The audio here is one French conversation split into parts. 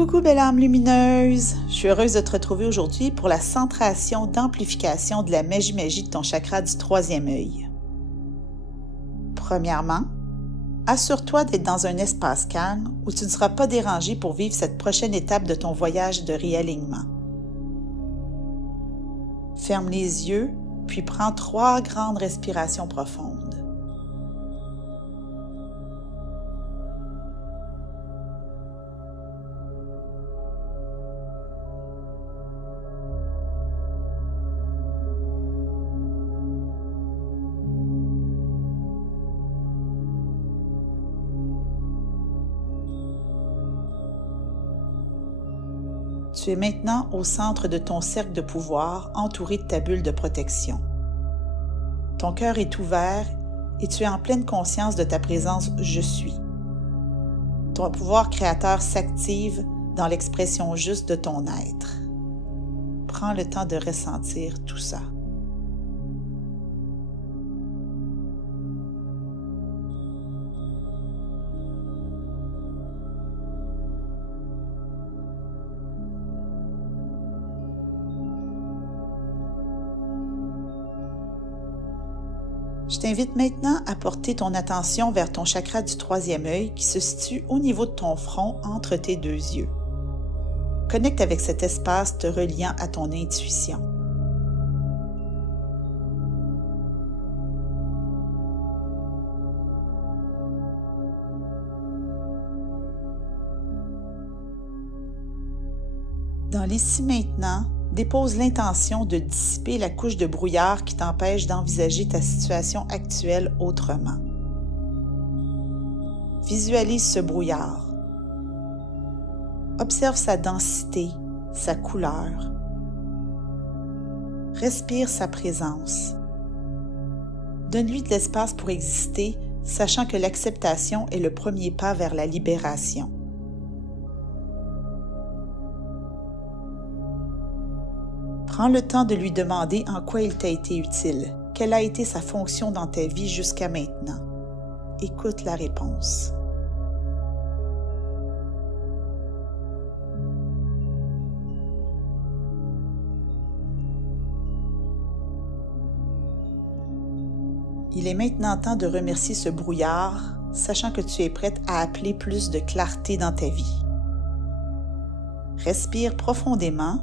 Coucou belle âme lumineuse! Je suis heureuse de te retrouver aujourd'hui pour la centration d'amplification de la magie de ton chakra du troisième œil. Premièrement, assure-toi d'être dans un espace calme où tu ne seras pas dérangé pour vivre cette prochaine étape de ton voyage de réalignement. Ferme les yeux, puis prends 3 grandes respirations profondes. Tu es maintenant au centre de ton cercle de pouvoir, entouré de ta bulle de protection. Ton cœur est ouvert et tu es en pleine conscience de ta présence « Je suis ». Ton pouvoir créateur s'active dans l'expression juste de ton être. Prends le temps de ressentir tout ça. Je t'invite maintenant à porter ton attention vers ton chakra du troisième œil qui se situe au niveau de ton front entre tes 2 yeux. Connecte avec cet espace te reliant à ton intuition. Dans l'ici maintenant, dépose l'intention de dissiper la couche de brouillard qui t'empêche d'envisager ta situation actuelle autrement. Visualise ce brouillard. Observe sa densité, sa couleur. Respire sa présence. Donne-lui de l'espace pour exister, sachant que l'acceptation est le premier pas vers la libération. Prends le temps de lui demander en quoi il t'a été utile, quelle a été sa fonction dans ta vie jusqu'à maintenant. Écoute la réponse. Il est maintenant temps de remercier ce brouillard, sachant que tu es prête à appeler plus de clarté dans ta vie. Respire profondément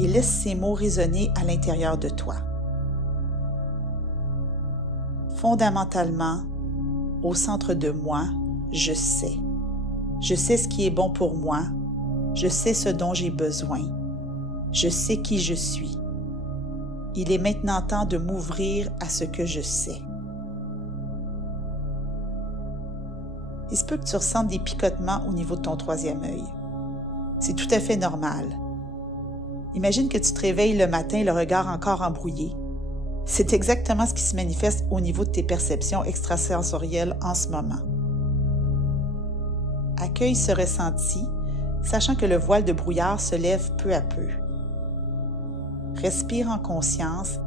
et laisse ces mots résonner à l'intérieur de toi. Fondamentalement, au centre de moi, je sais. Je sais ce qui est bon pour moi. Je sais ce dont j'ai besoin. Je sais qui je suis. Il est maintenant temps de m'ouvrir à ce que je sais. Il se peut que tu ressentes des picotements au niveau de ton troisième œil. C'est tout à fait normal. Imagine que tu te réveilles le matin le regard encore embrouillé. C'est exactement ce qui se manifeste au niveau de tes perceptions extrasensorielles en ce moment. Accueille ce ressenti, sachant que le voile de brouillard se lève peu à peu. Respire en conscience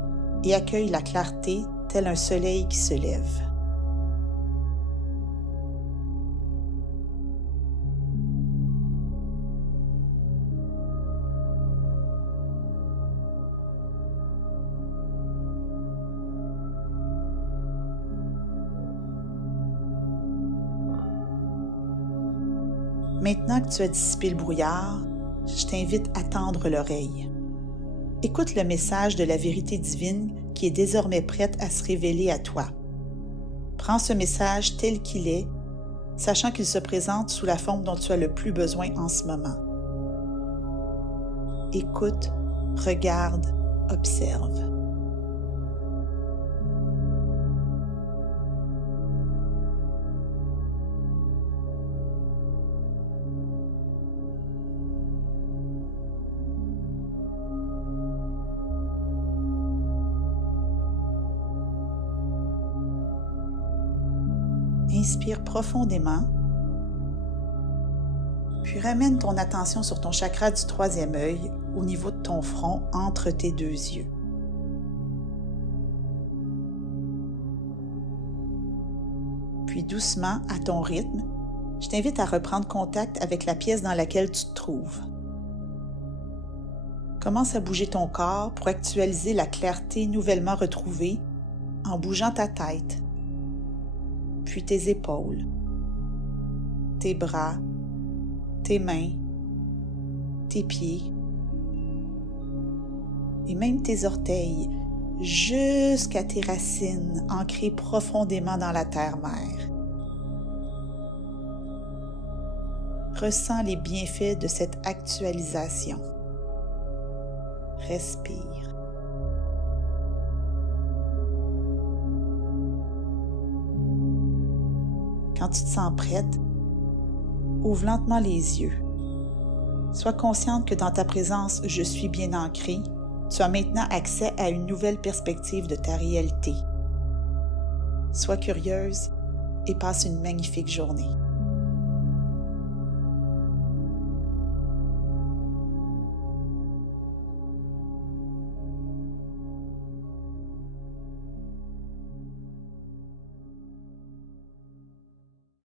et accueille la clarté tel un soleil qui se lève. Maintenant que tu as dissipé le brouillard, je t'invite à tendre l'oreille. Écoute le message de la vérité divine qui est désormais prête à se révéler à toi. Prends ce message tel qu'il est, sachant qu'il se présente sous la forme dont tu as le plus besoin en ce moment. Écoute, regarde, observe. Inspire profondément, puis ramène ton attention sur ton chakra du troisième œil au niveau de ton front entre tes 2 yeux. Puis doucement, à ton rythme, Je t'invite à reprendre contact avec la pièce dans laquelle tu te trouves. Commence à bouger ton corps pour actualiser la clarté nouvellement retrouvée en bougeant ta tête, puis tes épaules, tes bras, tes mains, tes pieds et même tes orteils jusqu'à tes racines ancrées profondément dans la terre-mère. Ressens les bienfaits de cette actualisation. Respire. Quand tu te sens prête, ouvre lentement les yeux. Sois consciente que dans ta présence « Je suis bien ancrée », tu as maintenant accès à une nouvelle perspective de ta réalité. Sois curieuse et passe une magnifique journée.